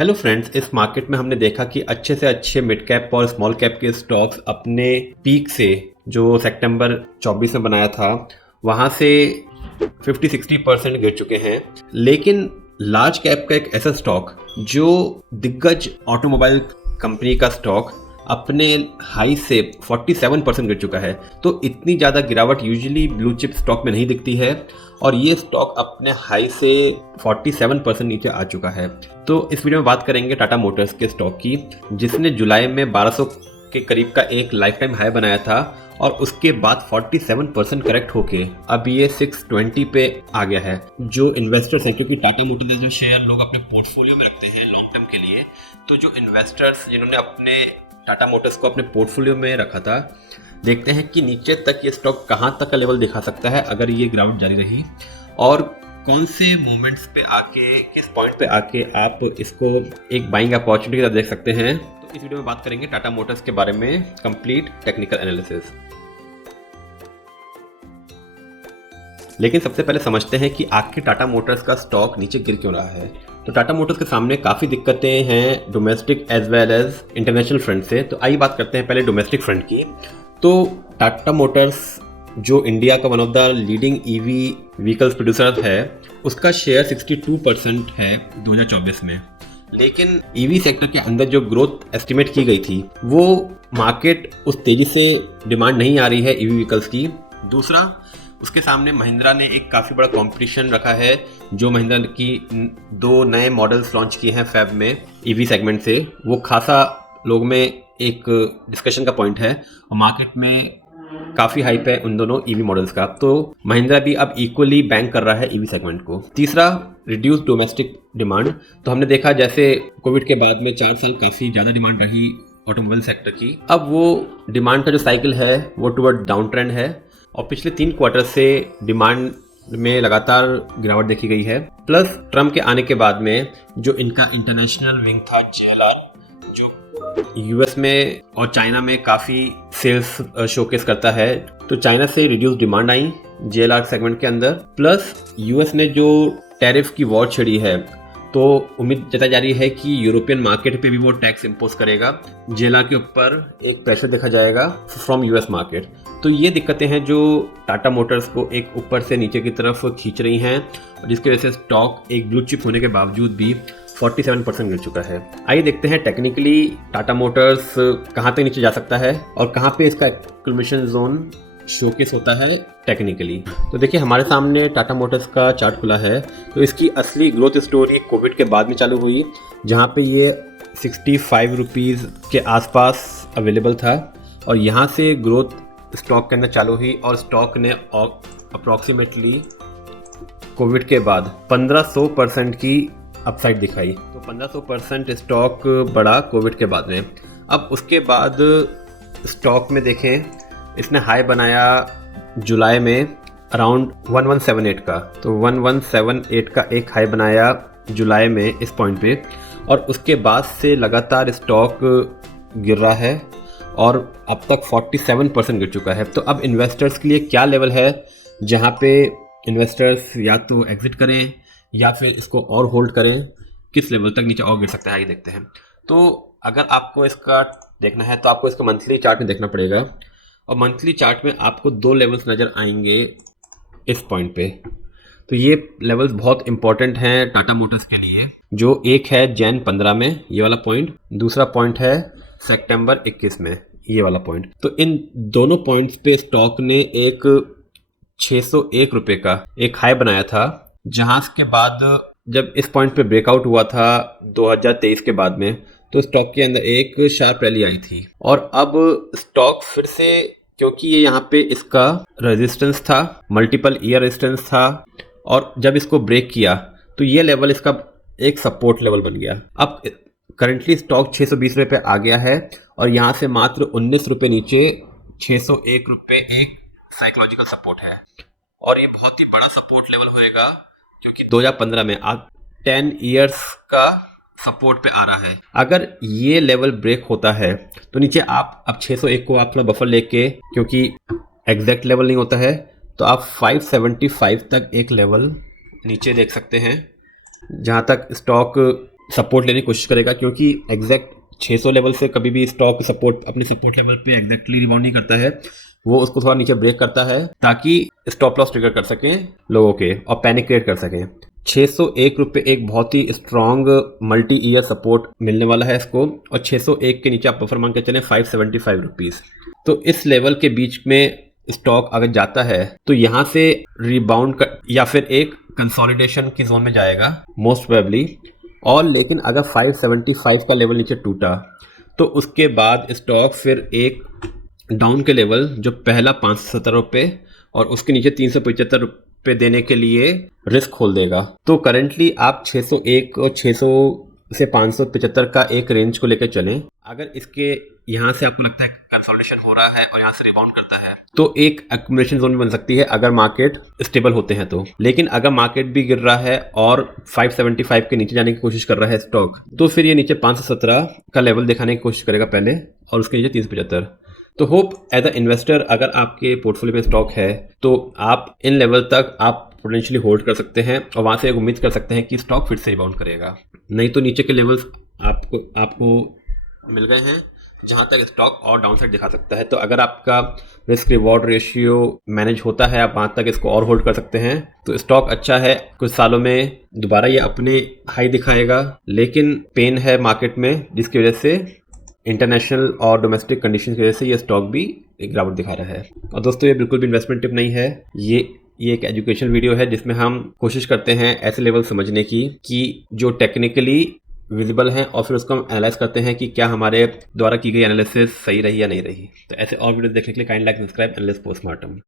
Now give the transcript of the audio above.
Hello friends, इस market में हमने देखा कि अच्छे से अच्छे मिड कैप और स्मॉल कैप के स्टॉक्स अपने पीक से जो सितंबर 24 में बनाया था वहाँ से 50-60% गिर चुके हैं। लेकिन लार्ज कैप का एक ऐसा स्टॉक जो दिग्गज ऑटोमोबाइल कंपनी का स्टॉक अपने हाई से 47% गिर चुका है। तो इतनी ज़्यादा गिरावट यूजुअली ब्लू चिप स्टॉक में नहीं दिखती है और ये स्टॉक अपने हाई से 47% नीचे आ चुका है। तो इस वीडियो में बात करेंगे टाटा मोटर्स के स्टॉक की, जिसने जुलाई में 1200 के करीब का एक लाइफ टाइम हाई बनाया था और उसके बाद 47% करेक्ट होके अब ये 620 पे आ गया है। जो इन्वेस्टर्स हैं, क्योंकि टाटा मोटर्स जो शेयर लोग अपने पोर्टफोलियो में रखते हैं लॉन्ग टर्म के लिए, तो जो इन्वेस्टर्स जिन्होंने अपने टाटा मोटर्स को अपने पोर्टफोलियो में रखा था, देखते हैं कि नीचे तक ये स्टॉक कहाँ तक का लेवल दिखा सकता है अगर ये गिरावट जारी रही, और कौन से मोमेंट्स पे आके, किस पॉइंट पे आके आप इसको एक बाइंग अपॉर्चुनिटी की तरह देख सकते हैं। तो इस वीडियो में बात करेंगे टाटा मोटर्स के बारे में कंप्लीट टेक्निकल एनालिसिस। लेकिन सबसे पहले समझते हैं कि आखिर टाटा मोटर्स का स्टॉक नीचे गिर क्यों रहा है। तो टाटा मोटर्स के सामने काफ़ी दिक्कतें हैं domestic as well as international front से। तो आइए बात करते हैं पहले डोमेस्टिक फ्रंट की। तो टाटा मोटर्स जो इंडिया का one of the leading EV vehicles producer है, उसका शेयर 62% है 2024 में। लेकिन ईवी सेक्टर के अंदर जो ग्रोथ एस्टिमेट की गई थी, वो मार्केट उस तेजी से डिमांड नहीं आ रही है ईवी व्हीकल्स की। दूसरा, उसके सामने महिंद्रा ने एक काफ़ी बड़ा कंपटीशन रखा है। जो महिंद्रा की 2 नए मॉडल्स लॉन्च किए हैं फेब में ईवी सेगमेंट से, वो खासा लोग में एक डिस्कशन का पॉइंट है और मार्केट में काफ़ी हाइप है उन दोनों ईवी मॉडल्स का। तो महिंद्रा भी अब इक्वली बैंक कर रहा है ईवी सेगमेंट को। तीसरा, रिड्यूस डोमेस्टिक डिमांड। तो हमने देखा जैसे कोविड के बाद में 4 साल काफ़ी ज़्यादा डिमांड रही ऑटोमोबाइल सेक्टर की, अब वो डिमांड का जो साइकिल है वो टुवर्ड डाउन ट्रेंड है और पिछले 3 क्वार्टर से डिमांड में लगातार गिरावट देखी गई है। प्लस ट्रम्प के आने के बाद में जो इनका इंटरनेशनल विंग था JLR, जो यूएस में और चाइना में काफ़ी सेल्स शोकेस करता है, तो चाइना से रिड्यूस डिमांड आई JLR सेगमेंट के अंदर। प्लस यूएस ने जो टैरिफ की वॉर छिड़ी है, तो उम्मीद जताई जा रही है कि यूरोपियन मार्केट पे भी वो टैक्स इम्पोज करेगा। JLR के ऊपर एक प्रेशर देखा जाएगा फ्रॉम यूएस मार्केट। तो ये दिक्कतें हैं जो टाटा मोटर्स को एक ऊपर से नीचे की तरफ खींच रही हैं, जिसकी वजह से स्टॉक एक ब्लू चिप होने के बावजूद भी 47% गिर चुका है। आइए देखते हैं टेक्निकली टाटा मोटर्स कहाँ तक नीचे जा सकता है और कहाँ पे इसका एक्सक्लेमेशन जोन शोकेस होता है टेक्निकली। तो देखिए, हमारे सामने टाटा मोटर्स का चार्ट खुला है। तो इसकी असली ग्रोथ स्टोरी कोविड के बाद में चालू हुई, जहाँ पे ये 65 रुपीज़ के आसपास अवेलेबल था और यहाँ से ग्रोथ स्टॉक के अंदर चालू हुई और स्टॉक ने अप्रॉक्सीमेटली कोविड के बाद 1500% की अपसाइड दिखाई। तो 1500% स्टॉक बढ़ा कोविड के बाद में। अब उसके बाद स्टॉक में देखें, इसने हाई बनाया जुलाई में अराउंड 1178 का। तो 1178 का एक हाई बनाया जुलाई में इस पॉइंट पे, और उसके बाद से लगातार स्टॉक गिर रहा है और अब तक 47% गिर चुका है। तो अब इन्वेस्टर्स के लिए क्या लेवल है जहाँ पे इन्वेस्टर्स या तो एग्जिट करें या फिर इसको और होल्ड करें, किस लेवल तक नीचे और गिर सकता है, आइए देखते हैं। तो अगर आपको इसका देखना है तो आपको इसका मंथली चार्ट में देखना पड़ेगा और मंथली चार्ट में आपको 2 लेवल्स नज़र आएंगे इस पॉइंट पे। तो ये लेवल्स बहुत इंपॉर्टेंट हैं टाटा मोटर्स के लिए। जो एक है जैन 15 में ये वाला पॉइंट, दूसरा पॉइंट है सितंबर 21 में ये वाला पॉइंट। तो इन दोनों पॉइंट्स पे स्टॉक ने एक 601 रुपये का एक हाई बनाया था, जहाँ के बाद जब इस पॉइंट पे ब्रेकआउट हुआ था 2023 के बाद में, तो स्टॉक के अंदर एक शार्प रैली आई थी और अब स्टॉक फिर से, क्योंकि ये यहाँ पे इसका रेजिस्टेंस था, मल्टीपल ईयर रेजिस्टेंस था, और जब इसको ब्रेक किया तो ये लेवल इसका एक सपोर्ट लेवल बन गया। अब करंटली स्टॉक 620 रुपये पे आ गया है और यहाँ से मात्र 19 रुपये नीचे 601 रुपये एक साइकोलॉजिकल सपोर्ट है और ये बहुत ही बड़ा सपोर्ट लेवल होएगा, क्योंकि 2015 में आज 10 ईयर्स का सपोर्ट पे आ रहा है। अगर ये लेवल ब्रेक होता है तो नीचे आप अब 601 को आप थोड़ा बफर लेके, क्योंकि एग्जैक्ट लेवल नहीं होता है, तो आप 575 तक एक लेवल नीचे देख सकते हैं, जहाँ तक स्टॉक सपोर्ट लेने की कोशिश करेगा, क्योंकि एग्जैक्ट 600 लेवल से कभी भी स्टॉक सपोर्ट अपने सपोर्ट लेवल पे एग्जैक्टली रिबाउंड नहीं करता है, वो उसको थोड़ा नीचे ब्रेक करता है ताकि स्टॉप लॉस ट्रिगर कर सकें लोगों के और पैनिक क्रिएट कर सकें। 601 रुपये एक बहुत ही स्ट्रॉन्ग मल्टी ईयर सपोर्ट मिलने वाला है इसको, और 601 के नीचे आप बफर मान के चलें 575 रुपीज़। तो इस लेवल के बीच में स्टॉक अगर जाता है तो यहाँ से रिबाउंड कर या फिर एक कंसोलिडेशन की जोन में जाएगा मोस्ट प्रोबेबली। और लेकिन अगर 575 का लेवल नीचे टूटा तो उसके बाद स्टॉक फिर एक डाउन के लेवल जो पहला 570 रुपये और उसके नीचे 375 रुपये देने के लिए रिस्क खोल देगा। तो करेंटली आप 601 और 600 से 575 का एक रेंज को लेकर चलें। अगर इसके यहाँ से आपको लगता है कंसोलिडेशन हो रहा है और यहाँ से रिबाउंड करता है तो एक एक्यूमुलेशन जोन भी बन सकती है अगर मार्केट स्टेबल होते हैं तो। लेकिन अगर मार्केट भी गिर रहा है और 575 के नीचे जाने की कोशिश कर रहा है स्टॉक, तो फिर ये नीचे 517 का लेवल दिखाने की कोशिश करेगा पहले और उसके नीचे 375। तो होप एज अ इन्वेस्टर अगर आपके पोर्टफोलियो में स्टॉक है तो आप इन लेवल तक आप पोटेंशियली होल्ड कर सकते हैं और वहाँ से एक उम्मीद कर सकते हैं कि स्टॉक फिर से रिबाउंड करेगा। नहीं तो नीचे के लेवल्स आपको मिल गए हैं जहाँ तक स्टॉक और डाउन साइड दिखा सकता है। तो अगर आपका रिस्क रिवॉर्ड रेशियो मैनेज होता है, आप वहाँ तक इसको और होल्ड कर सकते हैं, तो स्टॉक अच्छा है। कुछ सालों में दोबारा ये अपने हाई दिखाएगा, लेकिन पेन है मार्केट में जिसकी वजह से इंटरनेशनल और डोमेस्टिक कंडीशन की वजह से ये स्टॉक भी एक गिरावट दिखा रहा है। और दोस्तों ये बिल्कुल भी इन्वेस्टमेंट टिप नहीं है, ये एक एजुकेशन वीडियो है जिसमें हम कोशिश करते हैं ऐसे लेवल समझने की कि जो टेक्निकली विजिबल हैं और फिर उसको हम एनालाइज करते हैं कि क्या हमारे द्वारा की गई एनालिसिस सही रही या नहीं रही। तो ऐसे और वीडियो देखने के लिए kind like subscribe analyst postmortem.